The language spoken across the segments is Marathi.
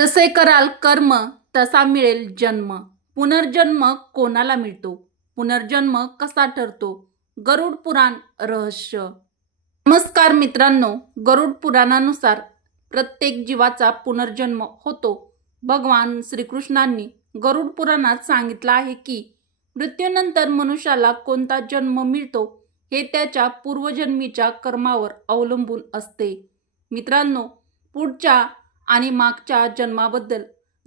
जसे कराल कर्म तसा मिळेल जन्म. पुनर्जन्म कोणाला मिळतो? पुनर्जन्म कसा ठरतो? गरुड पुराण रहस्य. नमस्कार मित्रांनो, गरुड पुराणानुसार प्रत्येक जीवाचा पुनर्जन्म होतो. भगवान श्रीकृष्णांनी गरुड पुराणात सांगितलं आहे की मृत्यूनंतर मनुष्याला कोणता जन्म मिळतो हे त्याच्या पूर्वजन्मीच्या कर्मावर अवलंबून असते. मित्रांनो, पुढच्या आणि मागच्या जन्माबद्दल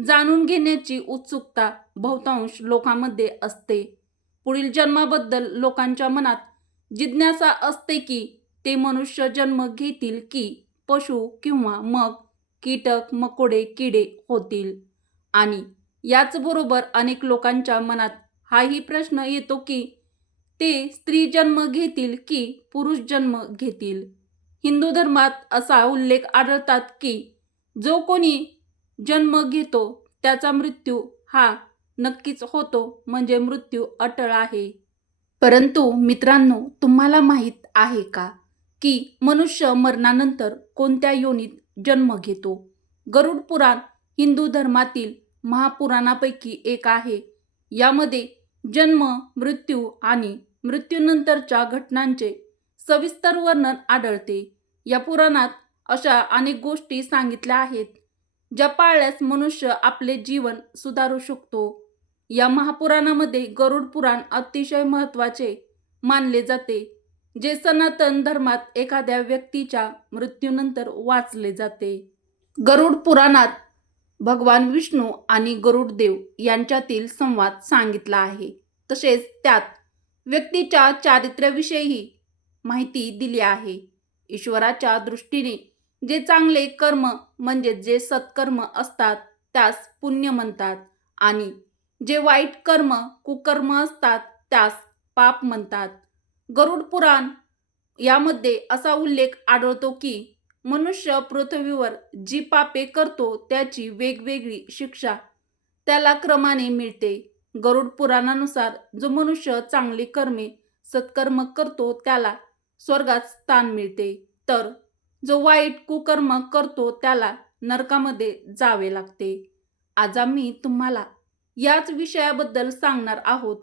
जाणून घेण्याची उत्सुकता बहुतांश लोकांमध्ये असते. पुढील जन्माबद्दल लोकांच्या मनात जिज्ञासा असते की ते मनुष्य जन्म घेतील की पशु किंवा मग कीटक, मकोडे, किडे होतील. आणि याचबरोबर अनेक लोकांच्या मनात हाही प्रश्न येतो की ते स्त्री जन्म घेतील की पुरुष जन्म घेतील. हिंदू धर्मात असा उल्लेख आढळतात की जो कोणी जन्म घेतो त्याचा मृत्यू हा नक्कीच होतो, म्हणजे मृत्यू अटळ आहे. परंतु मित्रांनो, तुम्हाला माहीत आहे का की मनुष्य मरणानंतर कोणत्या योनीत जन्म घेतो? गरुड पुराण हिंदू धर्मातील महापुराणापैकी एक आहे. यामध्ये जन्म, मृत्यू आणि मृत्यूनंतरच्या घटनांचे सविस्तर वर्णन आढळते. या पुराणात अशा अनेक गोष्टी सांगितल्या आहेत ज्या पाळल्यास मनुष्य आपले जीवन सुधारू शकतो. या महापुराणामध्ये गरुड पुराण अतिशय महत्त्वाचे मानले जाते, जे सनातन धर्मात एखाद्या व्यक्तीच्या मृत्यूनंतर वाचले जाते. गरुड पुराणात भगवान विष्णू आणि गरुड देव यांच्यातील संवाद सांगितला आहे. तसेच त्यात व्यक्तीच्या चारित्र्याविषयी माहिती दिली आहे. ईश्वराच्या दृष्टीने जे चांगले कर्म म्हणजे जे सत्कर्म असतात त्यास पुण्य म्हणतात आणि जे वाईट कर्म, कुकर्म असतात त्यास पाप म्हणतात. गरुड पुराण यामध्ये असा उल्लेख आढळतो की मनुष्य पृथ्वीवर जी पापे करतो त्याची वेगवेगळी शिक्षा त्याला क्रमाने मिळते. गरुड पुराणानुसार जो मनुष्य चांगली कर्मे, सत्कर्म करतो त्याला स्वर्गात स्थान मिळते, तर जो वाईट कुकर्म करतो त्याला नरकामध्ये जावे लागते. आज आम्ही तुम्हाला याच विषयाबद्दल सांगणार आहोत.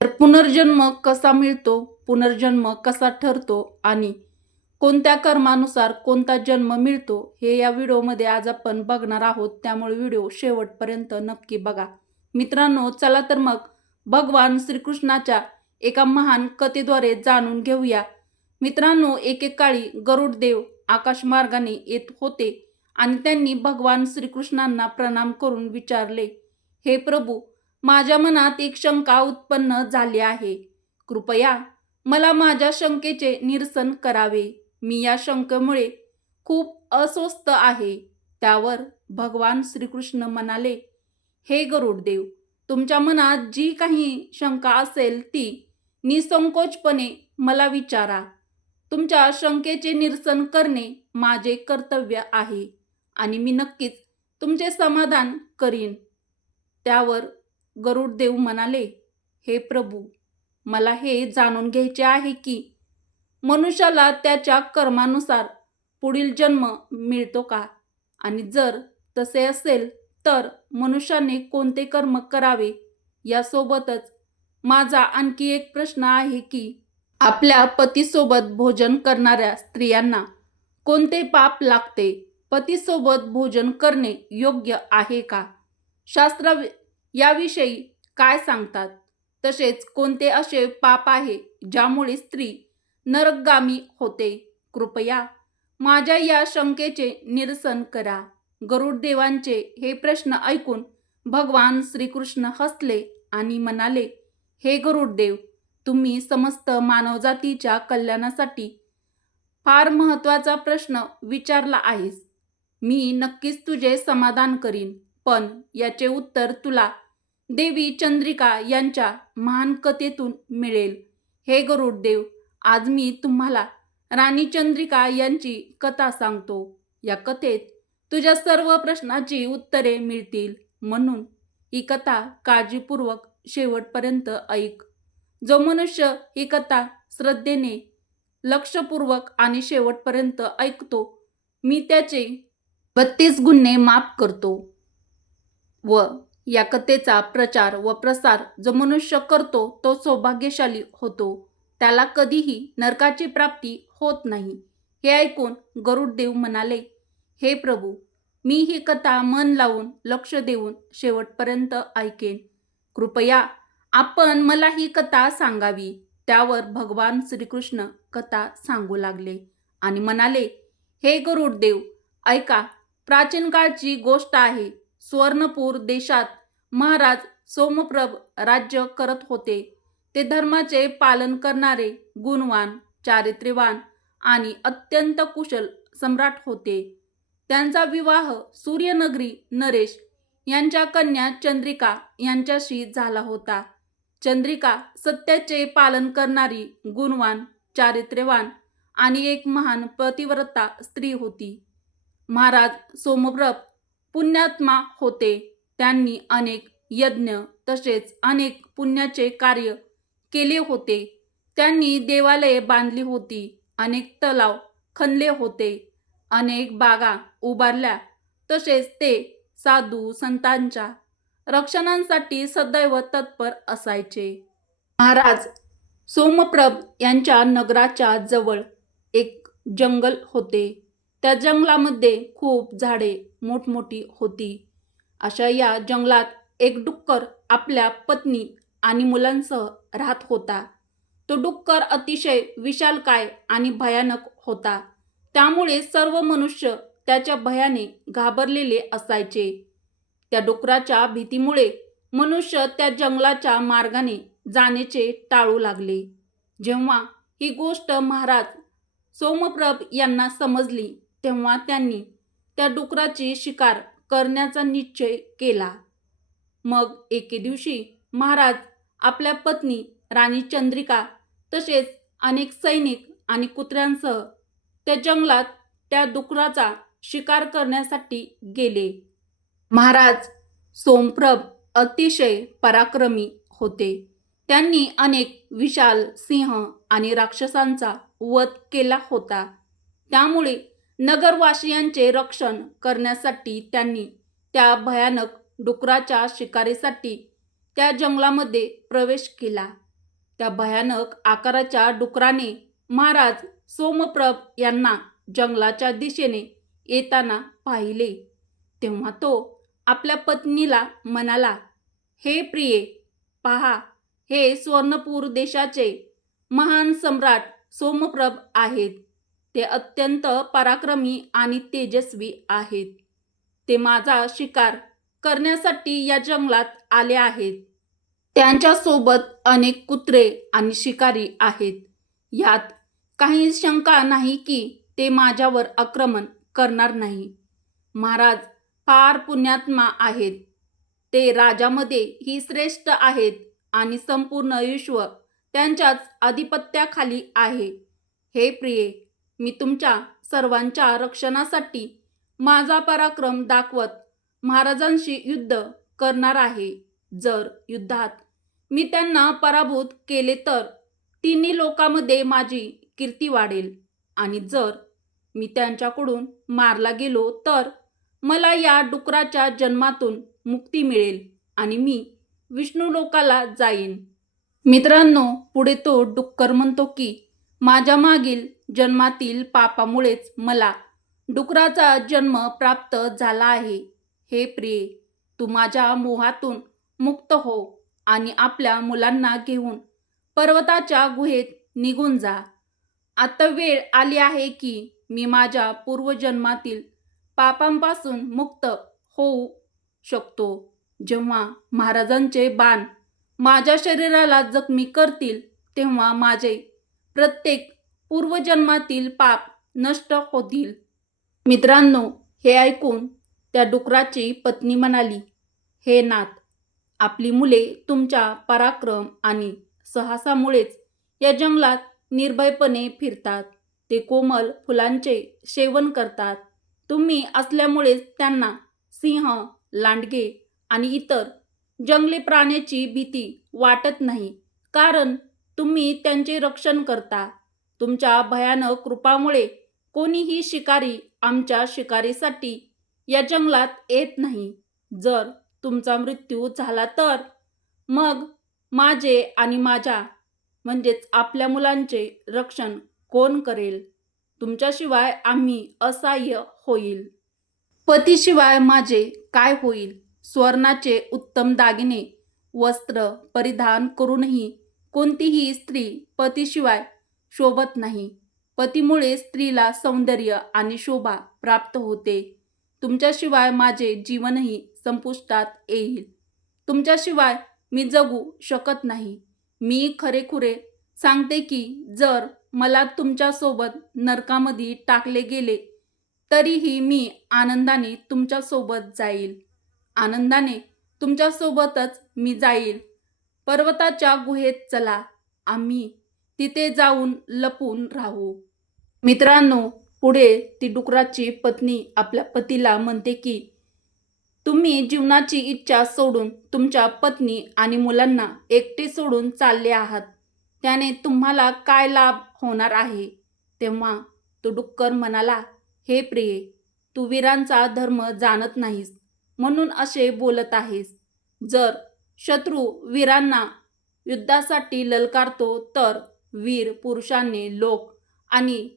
तर पुनर्जन्म कसा मिळतो, पुनर्जन्म कसा ठरतो आणि कोणत्या कर्मानुसार कोणता जन्म मिळतो हे या व्हिडिओमध्ये आज आपण बघणार आहोत. त्यामुळे व्हिडिओ शेवटपर्यंत नक्की बघा. मित्रांनो, चला तर मग भगवान श्रीकृष्णाच्या एका महान कथेद्वारे जाणून घेऊया. मित्रांनो, एकेकाळी गरुड देव आकाशमार्गाने येत होते आणि त्यांनी भगवान श्रीकृष्णांना प्रणाम करून विचारले, हे प्रभू, माझ्या मनात एक शंका उत्पन्न झाली आहे. कृपया मला माझ्या शंकेचे निरसन करावे. मी या शंकेमुळे खूप अस्वस्थ आहे. त्यावर भगवान श्रीकृष्ण म्हणाले, हे गरुडदेव, तुमच्या मनात जी काही शंका असेल ती निसंकोचपणे मला विचारा. तुमच्या शंकेचे निरसन करणे माझे कर्तव्य आहे आणि मी नक्कीच तुमचे समाधान करीन. त्यावर गरुडदेव म्हणाले, हे प्रभू, मला हे जाणून घ्यायचे आहे की मनुष्याला त्याच्या कर्मानुसार पुढील जन्म मिळतो का? आणि जर तसे असेल तर मनुष्याने कोणते कर्म करावे? यासोबतच माझा आणखी एक प्रश्न आहे की आपल्या पतीसोबत भोजन करणाऱ्या स्त्रियांना कोणते पाप लागते? पतीसोबत भोजन करणे योग्य आहे का? शास्त्र याविषयी काय सांगतात? तसेच कोणते असे पाप आहे ज्यामुळे स्त्री नरकगामी होते? कृपया माझ्या या शंकेचे निरसन करा. गरुडदेवांचे हे प्रश्न ऐकून भगवान श्रीकृष्ण हसले आणि म्हणाले, हे गरुडदेव, तुम्ही समस्त मानवजातीच्या कल्याणासाठी फार महत्त्वाचा प्रश्न विचारला आहेस. मी नक्कीच तुझे समाधान करीन, पण याचे उत्तर तुला देवी चंद्रिका यांच्या महान कथेतून मिळेल. हे गरुडदेव, आज मी तुम्हाला राणी चंद्रिका यांची कथा सांगतो. या कथेत तुझ्या सर्व प्रश्नांची उत्तरे मिळतील, म्हणून ही कथा काळजीपूर्वक शेवटपर्यंत ऐक. जो मनुष्य ही कथा श्रद्धेने, लक्षपूर्वक आणि शेवटपर्यंत ऐकतो, मी त्याचे 32 गुन्हे माफ करतो. व या कथेचा प्रचार व प्रसार जो मनुष्य करतो तो सौभाग्यशाली होतो, त्याला कधीही नरकाची प्राप्ती होत नाही. हे ऐकून गरुडदेव म्हणाले, हे प्रभू, मी ही कथा मन लावून लक्ष देऊन शेवटपर्यंत ऐकेन. कृपया आपण मला ही कथा सांगावी. त्यावर भगवान श्रीकृष्ण कथा सांगू लागले आणि म्हणाले, हे गरुडदेव, ऐका. प्राचीन काळची गोष्ट आहे. सुवर्णपूर देशात महाराज सोमप्रभ राज्य करत होते. ते धर्माचे पालन करणारे, गुणवान, चारित्र्यवान आणि अत्यंत कुशल सम्राट होते. त्यांचा विवाह सूर्यनगरी नरेश यांच्या कन्या चंद्रिका यांच्याशी झाला होता. चंद्रिका सत्याचे पालन करणारी, गुणवान, चारित्र्यवान आणि एक महान पतिव्रता स्त्री होती. महाराज सोमप्रभ पुण्यात्मा होते. त्यांनी अनेक यज्ञ तसेच अनेक पुण्याचे कार्य केले होते. त्यांनी देवालये बांधली होती, अनेक तलाव खणले होते, अनेक बागा उभारल्या. तसेच ते साधू संतांच्या रक्षणासाठी सदैव तत्पर असायचे. महाराज सोमप्रभ यांच्या नगराच्या जवळ एक जंगल होते. त्या जंगलामध्ये खूप झाडे मोठमोठी होती. अशा या जंगलात एक डुक्कर आपल्या पत्नी आणि मुलांसह राहत होता. तो डुक्कर अतिशय विशालकाय आणि भयानक होता. त्यामुळे सर्व मनुष्य त्याच्या भयाने घाबरलेले असायचे. त्या डुकराच्या भीतीमुळे मनुष्य त्या जंगलाच्या मार्गाने जाण्याचे टाळू लागले. जेव्हा ही गोष्ट महाराज सोमप्रभ यांना समजली, तेव्हा त्यांनी त्या डुकराची शिकार करण्याचा निश्चय केला. मग एके दिवशी महाराज आपल्या पत्नी राणी चंद्रिका तसेच अनेक सैनिक आणि कुत्र्यांसह त्या जंगलात त्या डुकराचा शिकार करण्यासाठी गेले. महाराज सोमप्रभ अतिशय पराक्रमी होते. त्यांनी अनेक विशाल सिंह आणि राक्षसांचा वध केला होता. त्यामुळे नगरवासियांचे रक्षण करण्यासाठी त्यांनी त्या भयानक डुकराच्या शिकारीसाठी त्या जंगलामध्ये प्रवेश केला. त्या भयानक आकाराच्या डुकराने महाराज सोमप्रभ यांना जंगलाच्या दिशेने येताना पाहिले. तेव्हा तो आपल्या पत्नीला म्हणाला, हे प्रिये, पहा, हे सुवर्णपूर देशाचे महान सम्राट सोमप्रभ आहेत. ते अत्यंत पराक्रमी आणि तेजस्वी आहेत. ते माझा शिकार करण्यासाठी या जंगलात आले आहेत. त्यांच्यासोबत अनेक कुत्रे आणि शिकारी आहेत. यात काही शंका नाही की ते माझ्यावर आक्रमण करणार नाही. महाराज फार पुण्यात्मा आहेत. ते राजामध्ये ही श्रेष्ठ आहेत आणि संपूर्ण विश्व त्यांच्याच आधिपत्याखाली आहे. हे प्रिये, मी तुमच्या सर्वांच्या रक्षणासाठी माझा पराक्रम दाखवत महाराजांशी युद्ध करणार आहे. जर युद्धात मी त्यांना पराभूत केले तर तिन्ही लोकांमध्ये माझी कीर्ती वाढेल, आणि जर मी त्यांच्याकडून मारला गेलो तर मला या डुकराच्या जन्मातून मुक्ती मिळेल आणि मी विष्णू लोकाला जाईन. मित्रांनो, पुढे तो डुक्कर म्हणतो की माझ्या मागील जन्मातील पापामुळेच मला डुकराचा जन्म प्राप्त झाला आहे. हे प्रिये, तू माझ्या मोहातून मुक्त हो आणि आपल्या मुलांना घेऊन पर्वताच्या गुहेत निघून जा. आता वेळ आली आहे की मी माझ्या पूर्वजन्मातील पापांपासून मुक्त होऊ शकतो. जेव्हा महाराजांचे बाण माझ्या शरीराला जखमी करतील, तेव्हा माझे प्रत्येक पूर्वजन्मातील पाप नष्ट होतील. मित्रांनो, हे ऐकून त्या डुकराची पत्नी म्हणाली, हे नाथ, आपली मुले तुमच्या पराक्रम आणि साहसामुळेच या जंगलात निर्भयपणे फिरतात. ते कोमल फुलांचे सेवन करतात. तुम्ही असल्यामुळेच त्यांना सिंह, लांडगे आणि इतर जंगली प्राण्याची भीती वाटत नाही, कारण तुम्ही त्यांचे रक्षण करता. तुमच्या भयानक रूपामुळे कोणीही शिकारी आमच्या शिकारीसाठी या जंगलात येत नाही. जर तुमचा मृत्यू झाला तर मग माझे आणि माझ्या म्हणजेच आपल्या मुलांचे रक्षण कोण करेल? तुमच्याशिवाय आम्ही असहाय्य होईल. पतीशिवाय माझे काय होईल? स्वर्णाचे उत्तम दागिने वस्त्र परिधान करूनही कोणतीही स्त्री पतीशिवाय शोभत नाही. पतीमुळे स्त्रीला सौंदर्य आणि शोभा प्राप्त होते. तुमच्याशिवाय माझे जीवनही संपुष्टात येईल. तुमच्याशिवाय मी जगू शकत नाही. मी खरेखुरे सांगते की जर मला तुमच्यासोबत नरकामध्ये टाकले गेले तरीही मी आनंदाने तुमच्यासोबत जाईल. आनंदाने तुमच्यासोबतच मी जाईल. पर्वताच्या गुहेत चला, आम्ही तिथे जाऊन लपून राहू. मित्रांनो, पुढे ती डुकराची पत्नी आपल्या पतीला म्हणते की तुम्ही जीवनाची इच्छा सोडून तुमच्या पत्नी आणि मुलांना एकटे सोडून चालले आहात. त्याने तुम्हाला काय लाभ होणार आहे? तेव्हा तो डुक्कर म्हणाला, हे प्रिये, तू वीरांचा धर्म जाणत नाहीस म्हणून असे बोलत आहेस. जर शत्रू वीरांना युद्धासाठी ललकारतो तर वीर पुरुषांनी लोक आणि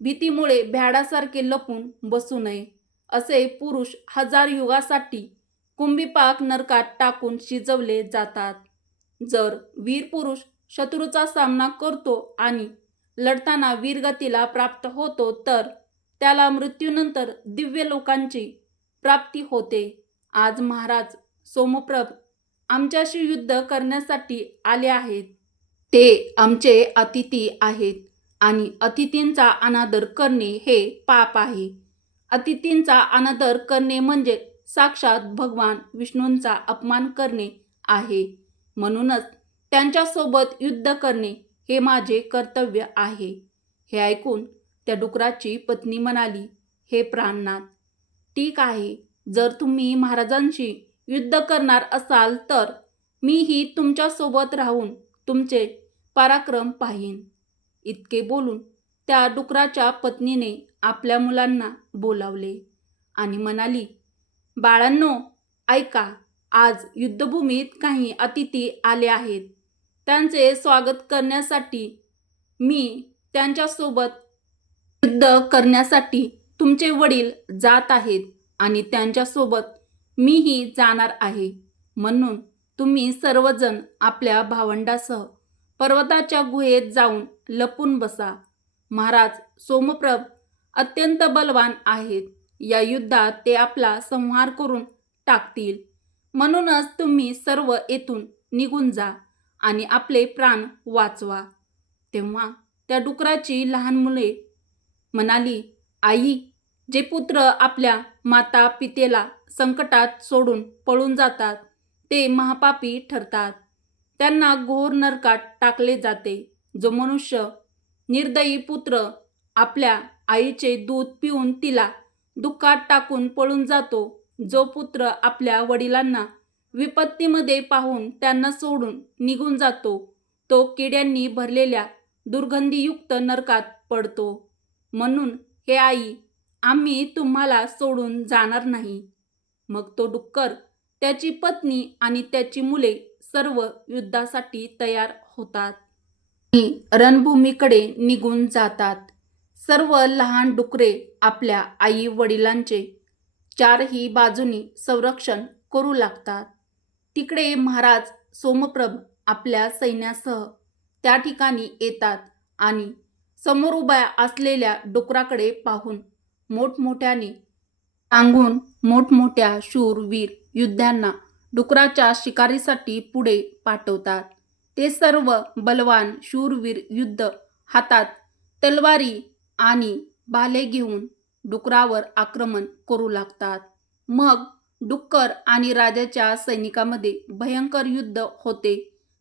भीतीमुळे भ्याडासारखे लपून बसू नये. असे पुरुष हजार युगासाठी कुंभीपाक नरकात टाकून शिजवले जातात. जर वीर पुरुष शत्रूचा सामना करतो आणि लढताना वीरगतीला प्राप्त होतो तर त्याला मृत्यूनंतर दिव्य लोकांची प्राप्ती होते. आज महाराज सोमप्रभ आमच्याशी युद्ध करण्यासाठी आले आहेत. ते आमचे अतिथी आहेत आणि अतिथींचा अनादर करणे हे पाप आहे. अतिथींचा अनादर करणे म्हणजे साक्षात भगवान विष्णूंचा अपमान करणे आहे. म्हणूनच त्यांच्यासोबत युद्ध करणे हे माझे कर्तव्य आहे. हे ऐकून त्या डुकराची पत्नी म्हणाली, हे प्राणनाथ, ठीक आहे, जर तुम्ही महाराजांशी युद्ध करणार असाल तर मीही तुमच्यासोबत राहून तुमचे पराक्रम पाहीन. इतके बोलून त्या डुकराच्या पत्नीने आपल्या मुलांना बोलावले आणि म्हणाली, बाळांनो, ऐका, आज युद्धभूमीत काही अतिथी आले आहेत. त्यांचे स्वागत करण्यासाठी मी त्यांच्यासोबत युद्ध करण्यासाठी तुमचे वडील जात आहेत आणि त्यांच्यासोबत मीही जाणार आहे. म्हणून तुम्ही सर्वजण आपल्या भावंडासह पर्वताच्या गुहेत जाऊन लपून बसा. महाराज सोमप्रभ अत्यंत बलवान आहेत. या युद्धात ते आपला संहार करून टाकतील. म्हणूनच तुम्ही सर्व येथून निघून जा आणि आपले प्राण वाचवा. तेव्हा त्या डुकराची लहान मुले म्हणाली, आई, जे पुत्र आपल्या माता पितेला संकटात सोडून पळून जातात ते महापापी ठरतात. त्यांना घोर नरकात टाकले जाते. जो मनुष्य निर्दयी पुत्र आपल्या आईचे दूध पिऊन तिला दुःखात टाकून पळून जातो, जो पुत्र आपल्या वडिलांना विपत्तीमध्ये पाहून त्यांना सोडून निघून जातो, तो किड्यांनी भरलेल्या दुर्गंधीयुक्त नरकात पडतो. म्हणून हे आई, आम्ही तुम्हाला सोडून जाणार नाही. मग तो डुक्कर, त्याची पत्नी आणि त्याची मुले सर्व युद्धासाठी तयार होतात आणि रणभूमीकडे निघून जातात. सर्व लहान डुकरे आपल्या आई वडिलांचे चारही बाजूनी संरक्षण करू लागतात. तिकडे महाराज सोमप्रभ आपल्या सैन्यासह त्या ठिकाणी येतात आणि समोर उभ्या असलेल्या डुकराकडे पाहून मोठमोठ्याने सांगून मोठमोठ्या शूरवीर योद्ध्यांना डुकराच्या शिकारीसाठी पुढे पाठवतात. ते सर्व बलवान शूरवीर युद्ध हातात तलवारी आणि भाले घेऊन डुकरावर आक्रमण करू लागतात. मग डुक्कर आणि राजाच्या सैनिकांमध्ये भयंकर युद्ध होते.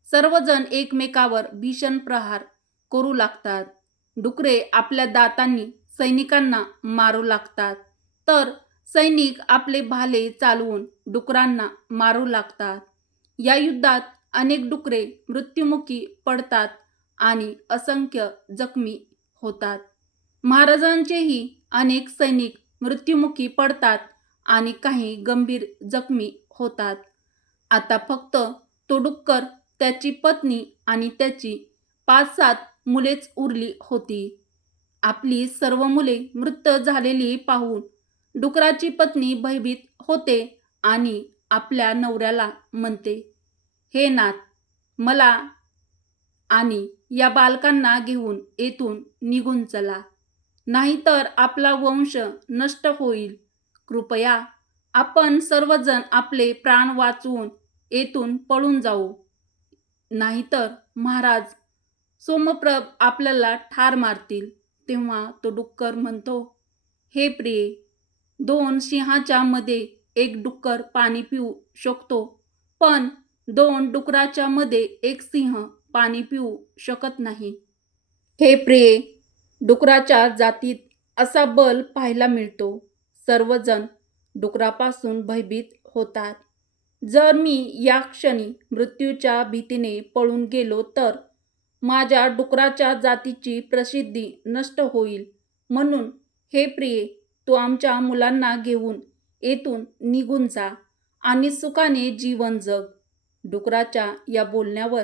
सर्वजण एकमेकावर भीषण प्रहार करू लागतात. डुकरे आपल्या दातांनी सैनिकांना मारू लागतात तर सैनिक आपले भाले चालवून डुकरांना मारू लागतात. या युद्धात अनेक डुकरे मृत्युमुखी पडतात आणि असंख्य जखमी होतात. महाराजांचेही अनेक सैनिक मृत्युमुखी पडतात आणि काही गंभीर जखमी होतात. आता फक्त तो डुक्कर, त्याची पत्नी आणि त्याची 5-7 मुलेच उरली होती. आपली सर्व मुले मृत झालेली पाहून डुकराची पत्नी भयभीत होते आणि आपल्या नवऱ्याला म्हणते, "हे नाथ, मला आणि या बालकांना घेऊन येथून निघून चला, नाहीतर आपला वंश नष्ट होईल. कृपया आपण सर्वजण आपले प्राण वाचवून येथून पळून जाऊ, नाहीतर महाराज सोमप्रभ आपल्याला ठार मारतील." तेव्हा तो डुक्कर म्हणतो, "हे प्रिये, 2 सिंहाच्या मध्ये एक डुक्कर पाणी पिऊ शकतो, पण 2 डुकराच्या मध्ये एक सिंह पाणी पिऊ शकत नाही. हे प्रिये, डुकराच्या जातीत असा बल पाहायला मिळतो. सर्वजण डुकरापासून भयभीत होतात. जर मी या क्षणी मृत्यूच्या भीतीने पळून गेलो तर माझ्या डुकराच्या जातीची प्रसिद्धी नष्ट होईल. म्हणून हे प्रिये, तू आमच्या मुलांना घेऊन येथून निघून जा आणि सुखाने जीवन जग." डुकराच्या या बोलण्यावर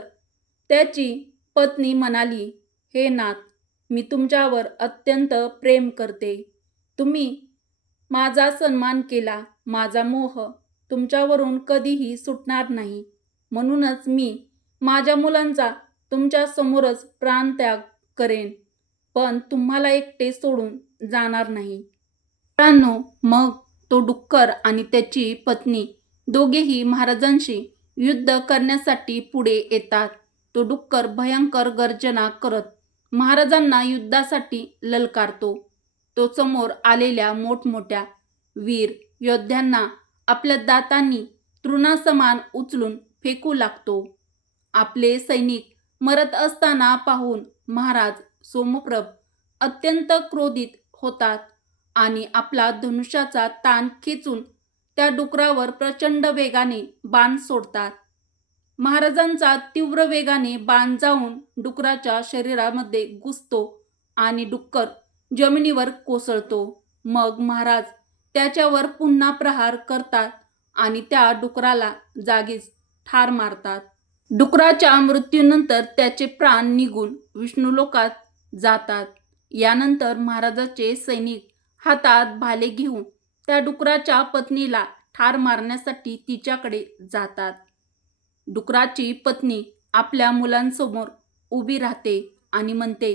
त्याची पत्नी म्हणाली, "हे नाथ, मी तुमच्यावर अत्यंत प्रेम करते. तुम्ही माझा सन्मान केला. माझा मोह तुमच्यावरून कधीही सुटणार नाही. म्हणूनच मी माझ्या मुलांचा तुमच्या समोरच प्राणत्याग करेन, पण तुम्हाला एकटे सोडून जाणार नाही." मित्रांनो, मग तो डुक्कर आणि त्याची पत्नी दोघेही महाराजांशी युद्ध करण्यासाठी पुढे येतात. तो डुक्कर भयंकर गर्जना करत महाराजांना युद्धासाठी ललकारतो. तो समोर आलेल्या मोठमोठ्या वीर योद्ध्यांना आपल्या दातांनी तृणासमान उचलून फेकू लागतो. आपले सैनिक मरत असताना पाहून महाराज सोमप्रभ अत्यंत क्रोधित होतात आणि आपला धनुष्याचा ताण खेचून त्या डुकरावर प्रचंड वेगाने बाण सोडतात. महाराजांचा तीव्र वेगाने बाण जाऊन डुकराच्या शरीरामध्ये घुसतो आणि डुक्कर जमिनीवर कोसळतो. मग महाराज त्याच्यावर पुन्हा प्रहार करतात आणि त्या डुकराला जागीच ठार मारतात. डुकराच्या मृत्यूनंतर त्याचे प्राण निघून विष्णुलोकात जातात. यानंतर महाराजाचे सैनिक हातात भाले घेऊन त्या डुकराच्या पत्नीला ठार मारण्यासाठी तिच्याकडे जातात. डुकराची पत्नी आपल्या मुलांसमोर उभी राहते आणि म्हणते,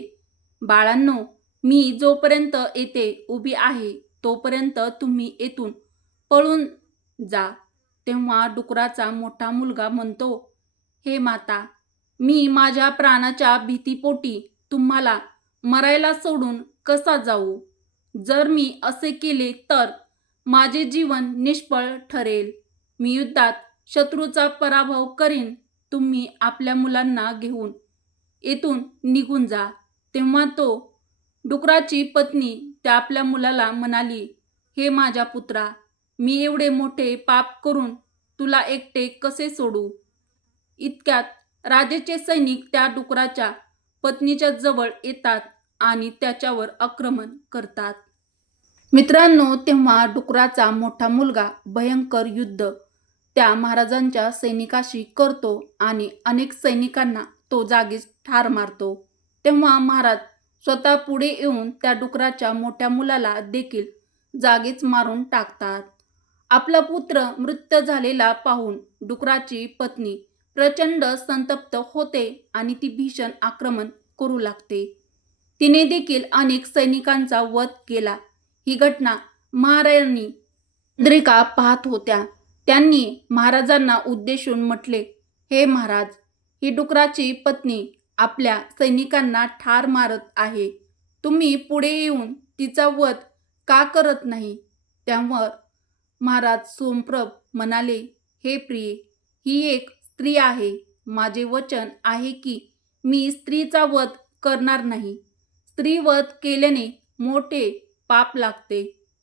"बाळांनो, मी जोपर्यंत येथे उभी आहे तोपर्यंत तुम्ही येथून पळून जा." तेव्हा डुकराचा मोठा मुलगा म्हणतो, "हे माता, मी माझ्या प्राणाच्या भीतीपोटी तुम्हाला मरायला सोडून कसा जाऊ? जर मी असे केले तर माझे जीवन निष्फळ ठरेल. मी युद्धात शत्रूचा पराभव करीन. तुम्ही आपल्या मुलांना घेऊन येथून निघून जा." तेव्हा तो डुकराची पत्नी त्या आपल्या मुलाला म्हणाली, "हे माझ्या पुत्रा, मी एवढे मोठे पाप करून तुला एकटे कसे सोडू?" इतक्यात राजाचे सैनिक त्या डुकराच्या पत्नीच्या जवळ येतात आणि त्याच्यावर आक्रमण करतात. मित्रांनो, तेव्हा डुकराचा मोठा मुलगा भयंकर युद्ध त्या महाराजांच्या सैनिकाशी करतो आणि अनेक सैनिकांना तो जागीच ठार मारतो. तेव्हा महाराज स्वतः पुढे येऊन त्या डुकराच्या मोठ्या मुलाला देखील जागीच मारून टाकतात. आपला पुत्र मृत झालेला पाहून डुकराची पत्नी प्रचंड संतप्त होते आणि ती भीषण आक्रमण करू लागते. तिने देखील अनेक सैनिकांचा वध केला. ही घटना महाराणी चंद्रिका पाहत होत्या. त्यांनी महाराजांना उद्देशून म्हटले, "हे महाराज, ही डुकराची पत्नी आपल्या सैनिकांना ठार मारत आहे. तुम्ही पुढे येऊन तिचा वध का करत नाही?" त्यावर महाराज सोमप्रभ म्हणाले, "हे प्रिये, ही एक स्त्री आहे. माझे वचन आहे की मी स्त्रीचा वध करणार नाही. स्त्रीवध केल्याने मोठे पाप लागते.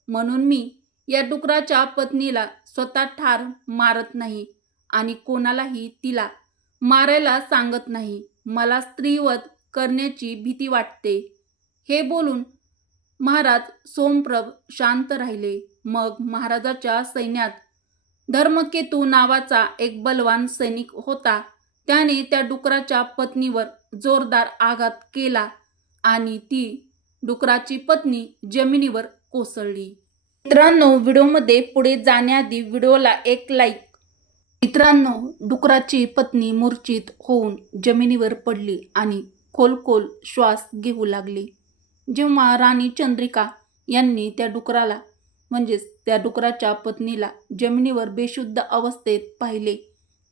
म्हणून मी या डुकराच्या पत्नीला स्वतः ठार मारत नाही आणि कोणालाही तिला मारायला सांगत नाही. मला स्त्रीवध करण्याची भीती वाटते." हे बोलून महाराज सोमप्रभ शांत राहिले. मग महाराजाच्या सैन्यात धर्मकेतू नावाचा एक बलवान सैनिक होता. त्याने त्या डुकराच्या पत्नीवर जोरदार आघात केला आणि ती डुकराची पत्नी जमिनीवर कोसळली. मित्रांनो, व्हिडिओमध्ये पुढे जाण्याआधी व्हिडिओला एक लाईक. मित्रांनो, डुकराची पत्नी मूर्छित होऊन जमिनीवर पडली आणि खोल श्वास घेऊ लागली. जेव्हा राणी चंद्रिका यांनी त्या डुकराला म्हणजेच त्या डुकराच्या पत्नीला जमिनीवर बेशुद्ध अवस्थेत पाहिले,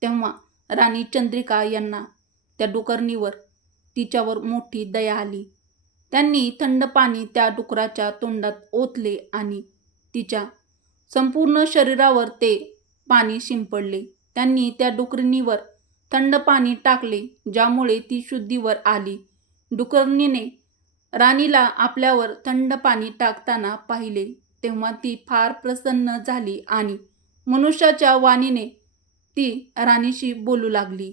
तेव्हा राणी चंद्रिका यांना त्या डुकरणीवर तिच्यावर मोठी दया आली. त्यांनी थंड पाणी त्या डुकराच्या तोंडात ओतले आणि तिच्या संपूर्ण शरीरावर ते पाणी शिंपडले. त्यांनी त्या डुकरणीवर थंड पाणी टाकले, ज्यामुळे ती शुद्धीवर आली. डुकरणीने राणीला आपल्यावर थंड पाणी टाकताना पाहिले, तेव्हा ती फार प्रसन्न झाली आणि मनुष्याच्या वाणीने ती राणीशी बोलू लागली.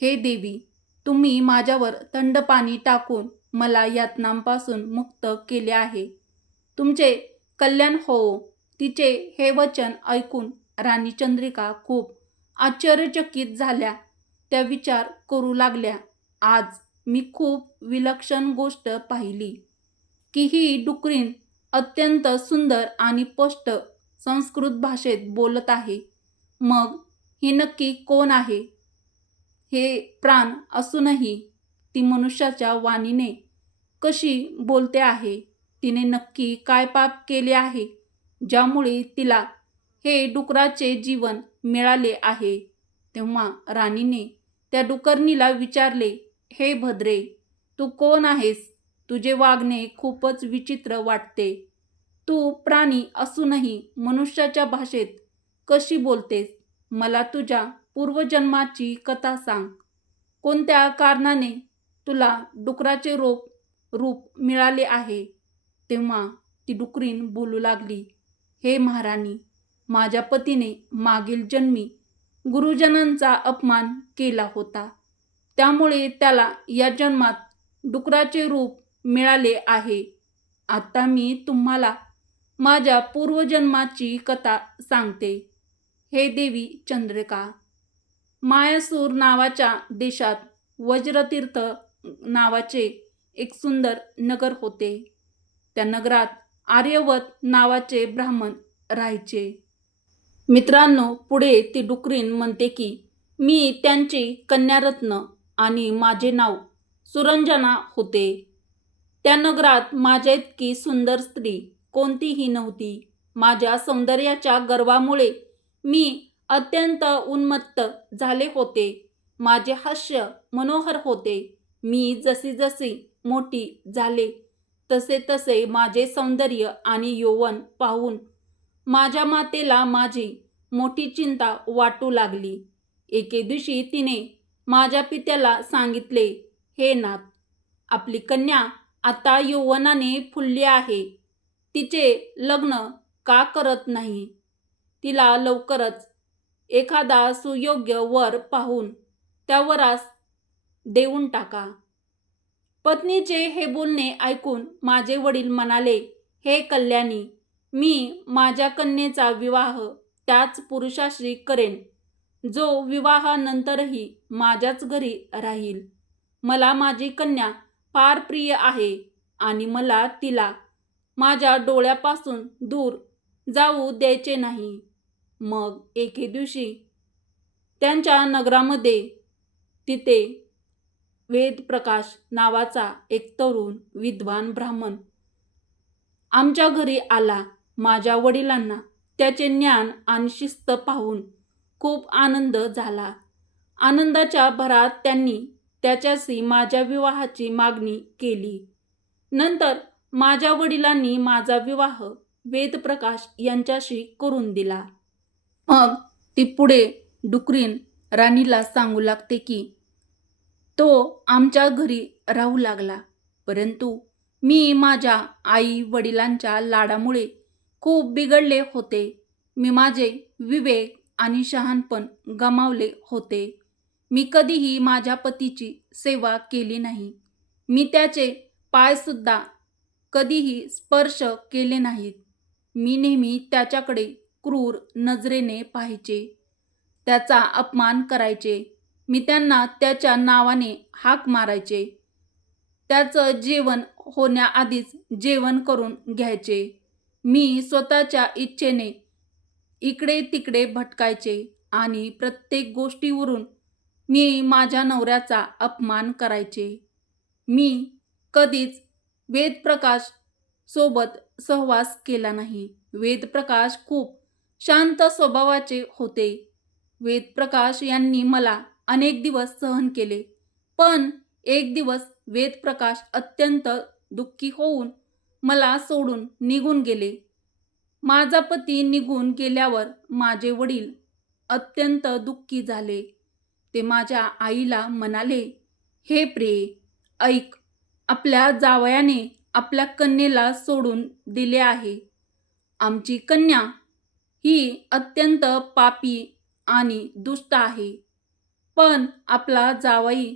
हे देवी, तुम्ही माझ्यावर थंड पाणी टाकून मला यातनांपासून मुक्त केले आहे. तुमचे कल्याण होवो. तिचे हे वचन ऐकून राणी चंद्रिका खूप आश्चर्यचकित झाल्या. त्या विचार करू लागल्या, आज मी खूप विलक्षण गोष्ट पाहिली की ही डुकरीण अत्यंत सुंदर आणि स्पष्ट संस्कृत भाषेत बोलत आहे. मग ही नक्की कोण आहे? हे प्राण असूनही ती मनुष्याच्या वाणीने कशी बोलते आहे? तिने नक्की काय पाप केले आहे, ज्यामुळे तिला हे डुकराचे जीवन मिळाले आहे? तेव्हा राणीने त्या डुकरणीला विचारले, हे भद्रे, तू कोण आहेस? तुझे वागणे खूपच विचित्र वाटते. तू प्राणी असूनही मनुष्याच्या भाषेत कशी बोलतेस? मला तुझ्या पूर्वजन्माची कथा सांग. कोणत्या कारणाने तुला डुकराचे रूप मिळाले आहे? तेव्हा ती डुकरीण बोलू लागली, हे महाराणी, माझ्या पतीने मागील जन्मी गुरुजनांचा अपमान केला होता. त्यामुळे त्याला या जन्मात डुकराचे रूप मिळाले आहे. आता मी तुम्हाला माझ्या पूर्वजन्माची कथा सांगते. हे देवी चंद्रिका, मायासूर नावाच्या देशात वज्रतीर्थ नावाचे एक सुंदर नगर होते. त्या नगरात आर्यवत नावाचे ब्राह्मण राहायचे. मित्रांनो, पुढे ती डुकरीण म्हणते की मी त्यांची कन्यारत्न आणि माझे नाव सुरंजना होते. त्या नगरात माझ्या इतकी सुंदर स्त्री कोणतीही नव्हती. माझ्या सौंदर्याच्या गर्वामुळे मी अत्यंत उन्मत्त झाले होते. माझे हास्य मनोहर होते. मी जशी मोठी झाले तसे तसे माझे सौंदर्य आणि यौवन पाहून माझ्या मातेला माझी मोठी चिंता वाटू लागली. एके दिवशी तिने माझ्या पित्याला सांगितले, हे नाथ, आपली कन्या आता यौवनाने फुलली आहे. तिचे लग्न का करत नाही? तिला लवकरच एखादा सुयोग्य वर पाहून त्या वरास देऊन टाका. पत्नीचे हे बोलणे ऐकून माझे वडील म्हणाले, हे कल्याणी, मी माझ्या कन्येचा विवाह त्याच पुरुषाशी करेन जो विवाहानंतरही माझ्याच घरी राहील. मला माझी कन्या फार प्रिय आहे आणि मला तिला माझ्या डोळ्यापासून दूर जाऊ द्यायचे नाही. मग एके दिवशी त्यांच्या नगरामध्ये तिथे वेदप्रकाश नावाचा एक तरुण विद्वान ब्राह्मण आमच्या घरी आला. माझ्या वडिलांना त्याचे ज्ञान आणि शिस्त पाहून खूप आनंद झाला. आनंदाच्या भरात त्यांनी त्याच्याशी माझ्या विवाहाची मागणी केली. नंतर माझ्या वडिलांनी माझा विवाह वेदप्रकाश यांच्याशी करून दिला. मग ती पुढे डुकरीण राणीला सांगू लागते की तो आमच्या घरी राहू लागला, परंतु मी माझ्या आई वडिलांच्या लाडामुळे खूप बिघडले होते. मी माझे विवेक आणि शहाणपण गमावले होते. मी कधीही माझ्या पतीची सेवा केली नाही. मी त्याचे पायसुद्धा कधीही स्पर्श केले नाहीत. मी नेहमी त्याच्याकडे क्रूर नजरेने पाहायचे, त्याचा अपमान करायचे. मी त्यांना त्याच्या नावाने हाक मारायचे. त्याचं जेवण होण्याआधीच जेवण करून घ्यायचे. मी स्वतःच्या इच्छेने इकडे तिकडे भटकायचे आणि प्रत्येक गोष्टीवरून मी माझ्या नवऱ्याचा अपमान करायचे. मी कधीच वेदप्रकाश सोबत सहवास केला नाही. वेदप्रकाश खूप शांत स्वभावाचे होते. वेदप्रकाश यांनी मला अनेक दिवस सहन केले, पण एक दिवस वेदप्रकाश अत्यंत दुःखी होऊन मला सोडून निघून गेले. माझा पती निघून गेल्यावर माझे वडील अत्यंत दुःखी झाले. ते माझ्या आईला म्हणाले, "हे प्रिये, ऐक, आपल्या जावयाने आपल्या कन्येला सोडून दिले आहे. आमची कन्या ही अत्यंत पापी आणि दुष्ट आहे, पण आपला जावई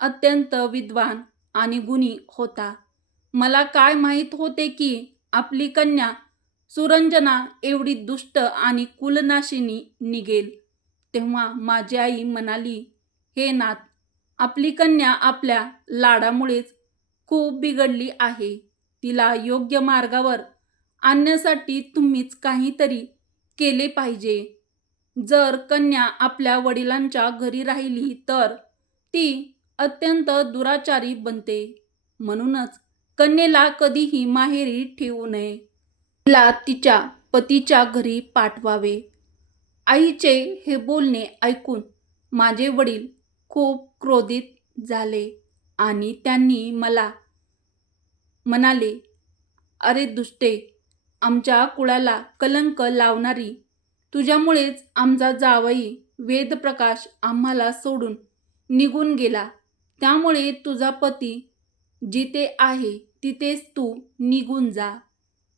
अत्यंत विद्वान आणि गुणी होता. मला काय माहीत होते की आपली कन्या सुरंजना एवढी दुष्ट आणि कुलनाशिनी निघेल. तेव्हा माझी आई म्हणाली, हे नाथ, आपली कन्या आपल्या लाडामुळेच खूप बिघडली आहे. तिला योग्य मार्गावर आणण्यासाठी तुम्हीच काहीतरी केले पाहिजे. जर कन्या आपल्या वडिलांच्या घरी राहिली तर ती अत्यंत दुराचारी बनते. म्हणूनच कन्येला कधीही माहेरी ठेवू नये. तिला तिच्या पतीच्या घरी पाठवावे." आईचे हे बोलणे ऐकून माझे वडील खूप क्रोधित झाले आणि त्यांनी मला म्हणाले, "अरे दुष्टे, आमच्या कुळाला कलंक लावणारी, तुझ्यामुळेच आमचा जावई वेदप्रकाश आम्हाला सोडून निघून गेला. त्यामुळे तुझा पती जिथे आहे तिथेच तू निघून जा.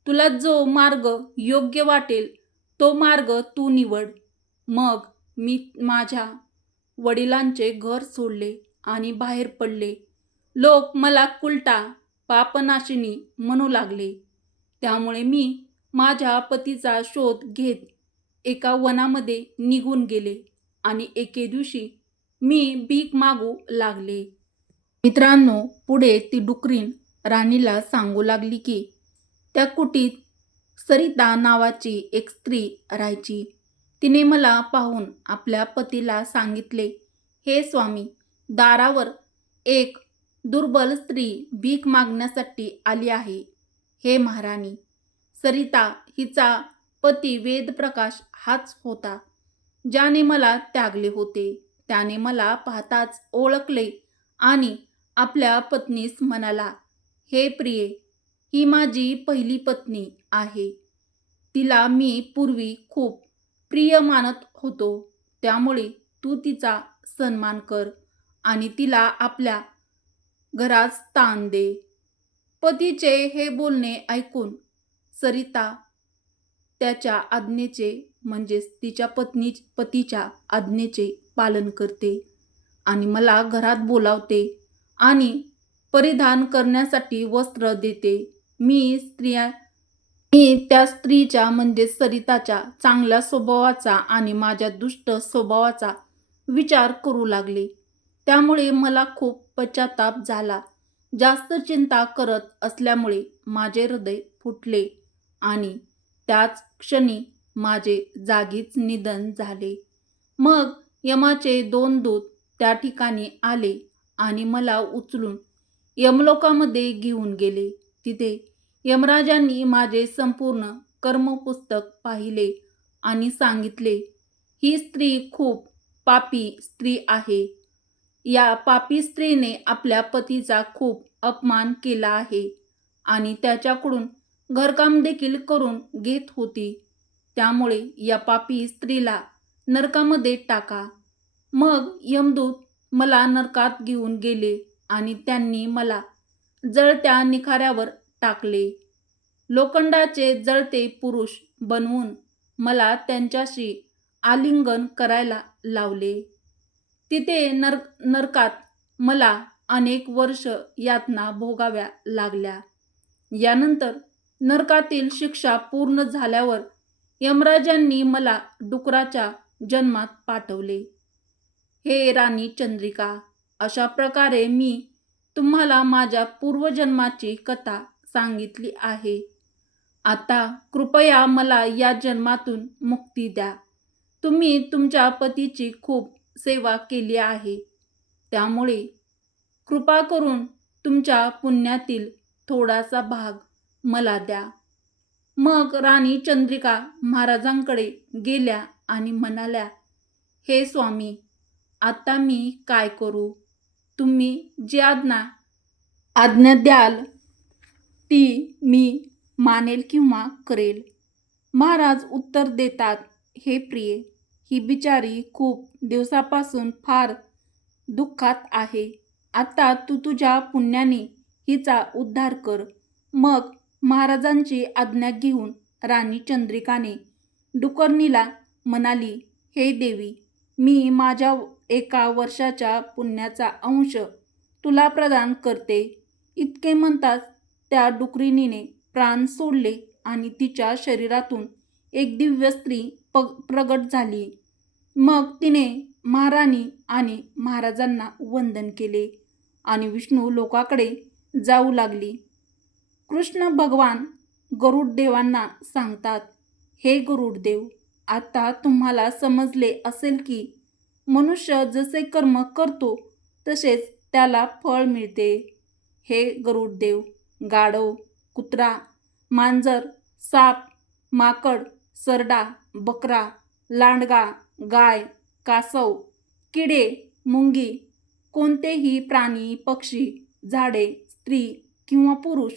तुला जो मार्ग योग्य वाटेल तो मार्ग तू निवड." मग मी माझ्या वडिलांचे घर सोडले आणि बाहेर पडले. लोक मला कुलटा, पापनाशिनी म्हणू लागले. त्यामुळे मी माझ्या पतीचा शोध घेत एका वनामध्ये निघून गेले आणि एके दिवशी मी भीक मागू लागले. मित्रांनो, पुढे ती डुकरीण राणीला सांगू लागली की त्या कुटीत सरिता नावाची एक स्त्री राहायची. तिने मला पाहून आपल्या पतीला सांगितले, "हे स्वामी, दारावर एक दुर्बल स्त्री भीक मागण्यासाठी आली आहे. हे महाराणी, सरिता हिचा पती वेदप्रकाश हाच होता, ज्याने मला त्यागले होते. त्याने मला पाहताच ओळखले आणि आपल्या पत्नीस म्हणाला, हे प्रिये, ही माझी पहिली पत्नी आहे. तिला मी पूर्वी खूप प्रिय मानत होतो. त्यामुळे तू तिचा सन्मान कर आणि तिला आपल्या घरात स्थान दे." पतीचे हे बोलणे ऐकून सरिता त्याच्या आज्ञेचे म्हणजेच तिच्या पतीच्या आज्ञेचे पालन करते आणि मला घरात बोलावते आणि परिधान करण्यासाठी वस्त्र देते. मी त्या स्त्रीच्या म्हणजे सरिताच्या चांगल्या स्वभावाचा आणि माझ्या दुष्ट स्वभावाचा विचार करू लागले. त्यामुळे मला खूप पश्चाताप झाला. जास्त चिंता करत असल्यामुळे माझे हृदय फुटले आणि त्याच क्षणी माझे जागीच निधन झाले. मग यमाचे 2 दूत त्या ठिकाणी आले आणि मला उचलून यमलोकामध्ये घेऊन गेले. तिथे यमराजांनी माझे संपूर्ण कर्मपुस्तक पाहिले आणि सांगितले, ही स्त्री खूप पापी स्त्री आहे. या पापी स्त्रीने आपल्या पतीचा खूप अपमान केला आहे आणि त्याच्याकडून घरकाम देखील करून घेत होती. त्यामुळे या पापी स्त्रीला नरकामध्ये टाका. मग यमदूत मला नरकात घेऊन गेले आणि त्यांनी मला जळत्या निखाऱ्यावर टाकले. लोखंडाचे जळते पुरुष बनवून मला त्यांच्याशी आलिंगन करायला लावले. तिथे नरकात मला अनेक वर्ष यातना भोगाव्या लागल्या. यानंतर नरकातील शिक्षा पूर्ण झाल्यावर यमराजांनी मला डुकराच्या जन्मात पाठवले. हे राणी चंद्रिका, अशा प्रकारे मी तुम्हाला माझ्या पूर्वजन्माची कथा सांगितली आहे. आता कृपया मला या जन्मातून मुक्ती द्या. तुम्ही तुमच्या पतीची खूप सेवा केली आहे, त्यामुळे कृपा करून तुमच्या पुण्यातील थोडासा भाग मला द्या. मग राणी चंद्रिका महाराजांकडे गेल्या आणि म्हणाल्या, हे स्वामी, आता मी काय करू? तुम्ही जी आज्ञा द्याल ती मी मानेल किंवा करेल. महाराज उत्तर देतात, हे प्रिये, ही बिचारी खूप दिवसापासून फार दुःखात आहे. आता तू तुझ्या पुण्याने हिचा उद्धार कर. मग महाराजांची आज्ञा घेऊन राणी चंद्रिकाने डुकरणीला म्हणाली, हे देवी, मी माझ्या 1 वर्षाच्या पुण्याचा अंश तुला प्रदान करते. इतके म्हणताच त्या डुकरिणीने प्राण सोडले आणि तिच्या शरीरातून एक दिव्य स्त्री प्रगट झाली. मग तिने महाराणी आणि महाराजांना वंदन केले आणि विष्णू लोकाकडे जाऊ लागली. कृष्ण भगवान गरुडदेवांना सांगतात, हे गरुडदेव, आता तुम्हाला समजले असेल की मनुष्य जसे कर्म करतो तसेच त्याला फळ मिळते. हे गरुडदेव, गाढव, कुत्रा, मांजर, साप, माकड, सरडा, बकरा, लांडगा, गाय, कासव, किडे, मुंगी, कोणतेही प्राणी, पक्षी, झाडे, स्त्री किंवा पुरुष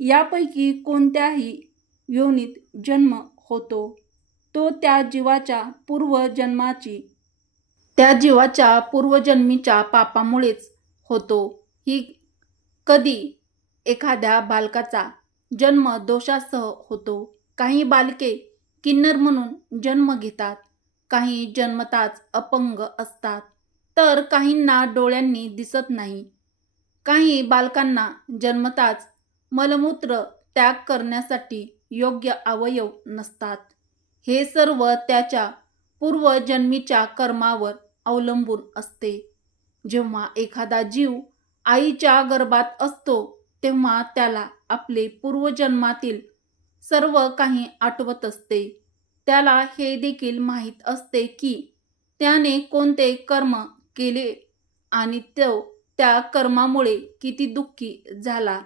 यापैकी कोणत्याही योनीत जन्म होतो, तो त्या जीवाच्या पूर्वजन्मीच्या पापामुळेच होतो. ही कधी एखाद्या बालकाचा जन्म दोषासह होतो. काही बालके किन्नर म्हणून जन्म घेतात, काही जन्मताच अपंग असतात, तर काहींना डोळ्यांनी दिसत नाही. काही बालकांना जन्मताच मलमूत्र त्याग करण्यासाठी योग्य अवयव नसतात. हे सर्व त्याच्या पूर्वजन्मीच्या कर्मावर अवलंबून असते. जेव्हा एखादा जीव आईच्या गर्भात असतो तेव्हा त्याला आपले पूर्वजन्मातील सर्व काही आठवत असते. त्याला हे देखील माहीत असते की त्याने कोणते कर्म केले आणि तो त्या कर्मामुळे किती दुःखी झाला.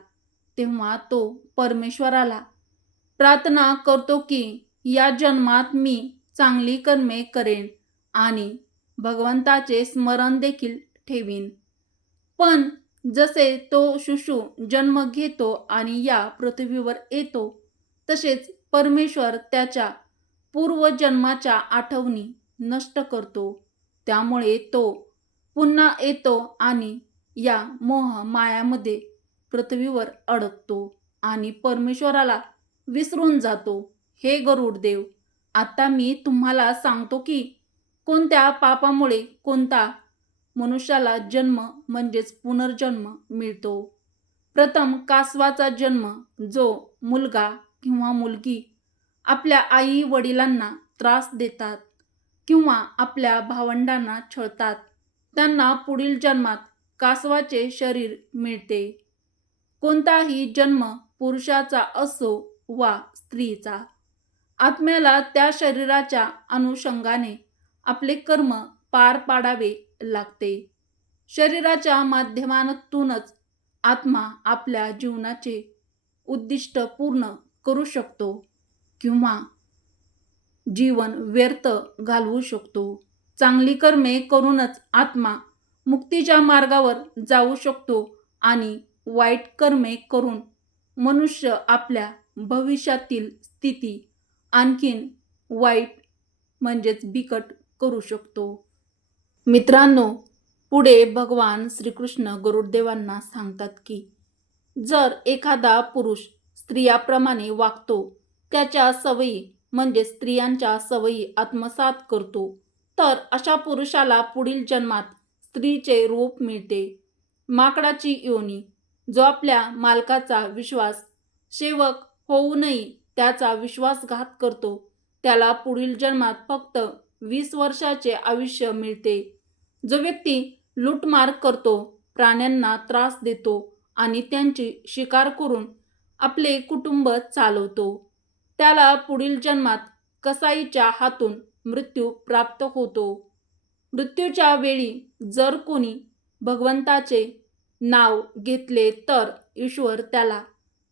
तेव्हा तो परमेश्वराला प्रार्थना करतो की या जन्मात मी चांगली कर्मे करेन आणि भगवंताचे स्मरण देखील ठेवीन. पण जसे तो शिशु जन्म घेतो आणि या पृथ्वीवर येतो, तसेच परमेश्वर त्याच्या पूर्वजन्माच्या आठवणी नष्ट करतो. त्यामुळे तो पुन्हा येतो आणि या मोह मायामध्ये पृथ्वीवर अडकतो आणि परमेश्वराला विसरून जातो. हे गरुडदेव, आता मी तुम्हाला सांगतो की कोणत्या पापामुळे कोणता मनुष्याला जन्म म्हणजेच पुनर्जन्म मिळतो. प्रथम कासवाचा जन्म, जो मुलगा किंवा मुलगी आपल्या आई वडिलांना त्रास देतात किंवा आपल्या भावंडांना छळतात, त्यांना पुढील जन्मात कासवाचे शरीर मिळते. कोणताही जन्म पुरुषाचा असो वा स्त्रीचा, आत्म्याला त्या शरीराच्या अनुषंगाने आपले कर्म पार पाडावे लागते. शरीराच्या माध्यमातूनच आत्मा आपल्या जीवनाचे उद्दिष्ट पूर्ण करू शकतो किंवा जीवन व्यर्थ घालवू शकतो. चांगली कर्मे करूनच आत्मा मुक्तीच्या मार्गावर जाऊ शकतो आणि वाईट कर्मे करून मनुष्य आपल्या भविष्यातील स्थिती आणखीन वाईट म्हणजेच बिकट करू शकतो. मित्रांनो, पुढे भगवान श्रीकृष्ण गरुडदेवांना सांगतात की जर एखादा पुरुष स्त्रियाप्रमाणे वागतो, त्याच्या सवयी म्हणजे स्त्रियांच्या सवयी आत्मसात करतो, तर अशा पुरुषाला पुढील जन्मात स्त्रीचे रूप मिळते. माकडाची योनी, जो आपल्या मालकाचा सेवक होऊनही त्याचा विश्वासघात करतो, त्याला पुढील जन्मात फक्त 20 वर्षाचे आयुष्य मिळते. जो व्यक्ती लूटमार करतो, प्राण्यांना त्रास देतो आणि त्यांची शिकार करून आपले कुटुंब चालवतो, त्याला पुढील जन्मात कसाईच्या हातून मृत्यू प्राप्त होतो. मृत्यूच्या वेळी जर कोणी भगवंताचे नाव घेतले तर ईश्वर त्याला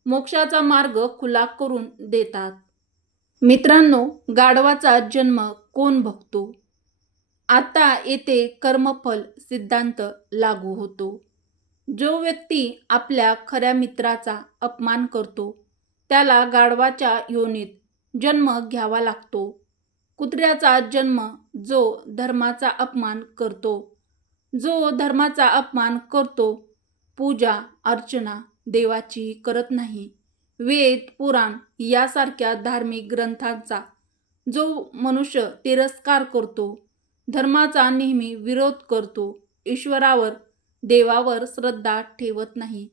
मोक्षाचा मार्ग खुला करून देतात. मित्रांनो, गाढवाचा जन्म कोण भोगतो? आता येथे कर्मफल सिद्धांत लागू होतो. जो व्यक्ती आपल्या खऱ्या मित्राचा अपमान करतो, त्याला गाढवाच्या योनीत जन्म घ्यावा लागतो. कुत्र्याचा जन्म जो धर्माचा अपमान करतो. जो धर्माचा अपमान करतो, पूजा अर्चना देवाची करत नाही, वेद पुराण यासारख्या धार्मिक ग्रंथांचा जो मनुष्य तिरस्कार करतो, धर्माचा नेहमी विरोध करतो, ईश्वरावर देवावर श्रद्धा ठेवत नाही,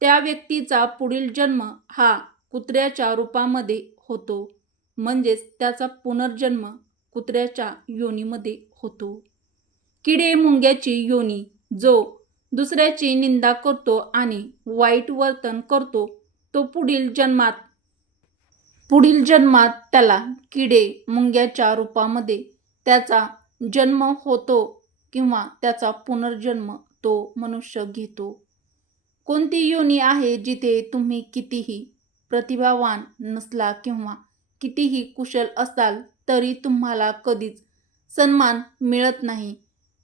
त्या व्यक्तीचा पुढील जन्म हा कुत्र्याच्या रूपामध्ये होतो. म्हणजेच त्याचा पुनर्जन्म कुत्र्याच्या योनीमध्ये होतो. किडे मुंग्याची योनी जो दुसऱ्याची निंदा करतो आणि वाईट वर्तन करतो, तो पुढील जन्मात त्याला किडे मुंग्याच्या रूपामध्ये त्याचा जन्म होतो किंवा त्याचा पुनर्जन्म तो मनुष्य घेतो. कोणती योनी आहे जिथे तुम्ही कितीही प्रतिभावान नसला किंवा कितीही कुशल असाल तरी तुम्हाला कधीच सन्मान मिळत नाही?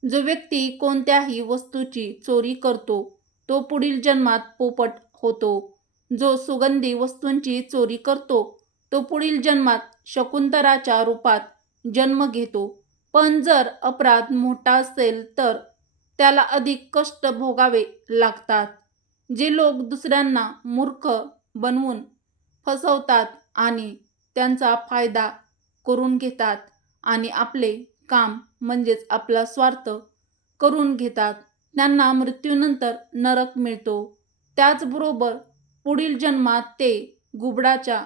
जो व्यक्ती कोणत्याही वस्तूची चोरी करतो, तो पुढील जन्मात पोपट होतो. जो सुगंधी वस्तूंची चोरी करतो, तो पुढील जन्मात शकुंतलाच्या रूपात जन्म घेतो. पण जर अपराध मोठा असेल तर त्याला अधिक कष्ट भोगावे लागतात. जे लोक दुसऱ्यांना मूर्ख बनवून फसवतात आणि त्यांचा फायदा करून घेतात आणि आपले काम म्हणजेच आपला स्वार्थ करून घेतात, त्यांना मृत्यूनंतर नरक मिळतो. त्याचबरोबर पुढील जन्मात ते घुबडाच्या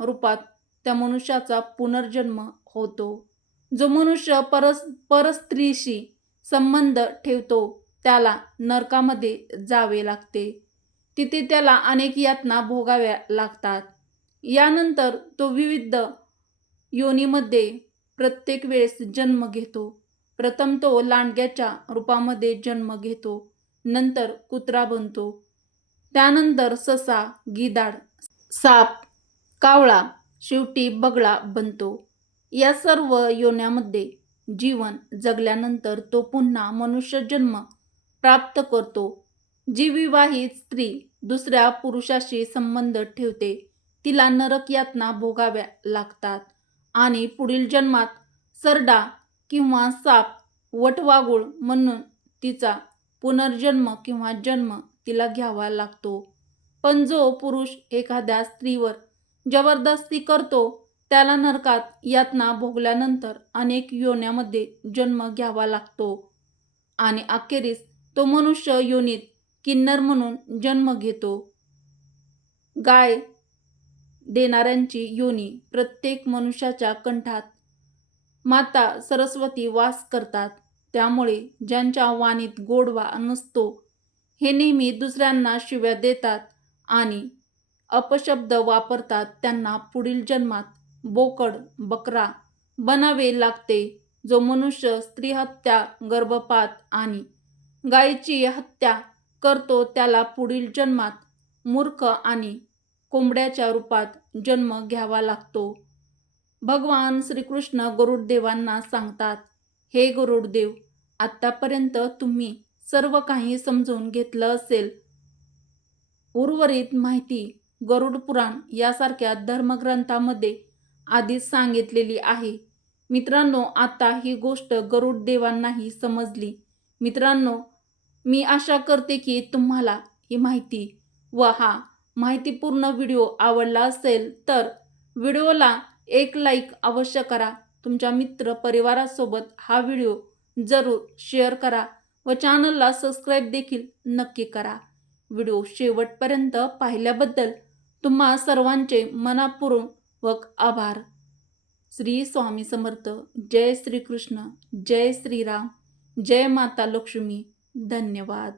रूपात त्या मनुष्याचा पुनर्जन्म होतो. जो मनुष्य परस्त्रीशी संबंध ठेवतो, त्याला नरकामध्ये जावे लागते. तिथे त्याला अनेक यातना भोगाव्या लागतात. यानंतर तो विविध योनीमध्ये प्रत्येक वेळेस जन्म घेतो. प्रथम तो लांडग्याच्या रूपामध्ये जन्म घेतो, नंतर कुत्रा बनतो, त्यानंतर ससा, गिधाड, साप, कावळा, शेवटी बगळा बनतो. या सर्व योन्यांमध्ये जीवन जगल्यानंतर तो पुन्हा मनुष्य जन्म प्राप्त करतो. जी विवाहित स्त्री दुसऱ्या पुरुषाशी संबंध ठेवते, तिला नरक यातना भोगाव्या लागतात आणि पुढील जन्मात सरडा किंवा साप, वटवाघूळ म्हणून तिचा पुनर्जन्म किंवा जन्म तिला घ्यावा लागतो. पण जो पुरुष एखाद्या स्त्रीवर जबरदस्ती करतो, त्याला नरकात यातना भोगल्यानंतर अनेक योन्यांमध्ये जन्म घ्यावा लागतो आणि अखेरीस तो मनुष्य योनीत किन्नर म्हणून जन्म घेतो. गाय देणाऱ्यांची योनी प्रत्येक मनुष्याच्या कंठात माता सरस्वती वास करतात. त्यामुळे ज्यांच्या वाणीत गोडवा नसतो, हे नेहमी दुसऱ्यांना शिव्या देतात आणि अपशब्द वापरतात, त्यांना पुढील जन्मात बोकड, बकरा बनावे लागते. जो मनुष्य स्त्रीहत्या, गर्भपात आणि गायीची हत्या करतो, त्याला पुढील जन्मात मूर्ख आणि कोंबड्याच्या रूपात जन्म घ्यावा लागतो. भगवान श्रीकृष्ण गरुडदेवांना सांगतात, हे गरुडदेव, आतापर्यंत तुम्ही सर्व काही समजून घेतलं असेल. उर्वरित माहिती गरुड पुराण यासारख्या धर्मग्रंथामध्ये आधीच सांगितलेली आहे. मित्रांनो, आता ही गोष्ट गरुडदेवांनाही समजली. मित्रांनो, मी आशा करते की तुम्हाला ही माहिती व हा माहितीपूर्ण व्हिडिओ आवडला असेल तर व्हिडिओला एक लाईक अवश्य करा. तुमच्या मित्र परिवारासोबत हा व्हिडिओ जरूर शेअर करा व चॅनलला सबस्क्राईब देखील नक्की करा. व्हिडिओ शेवटपर्यंत पाहिल्याबद्दल तुम्हा सर्वांचे मनापूर्वक आभार. श्री स्वामी समर्थ. जय श्रीकृष्ण. जय श्रीराम. जय माता लक्ष्मी. धन्यवाद.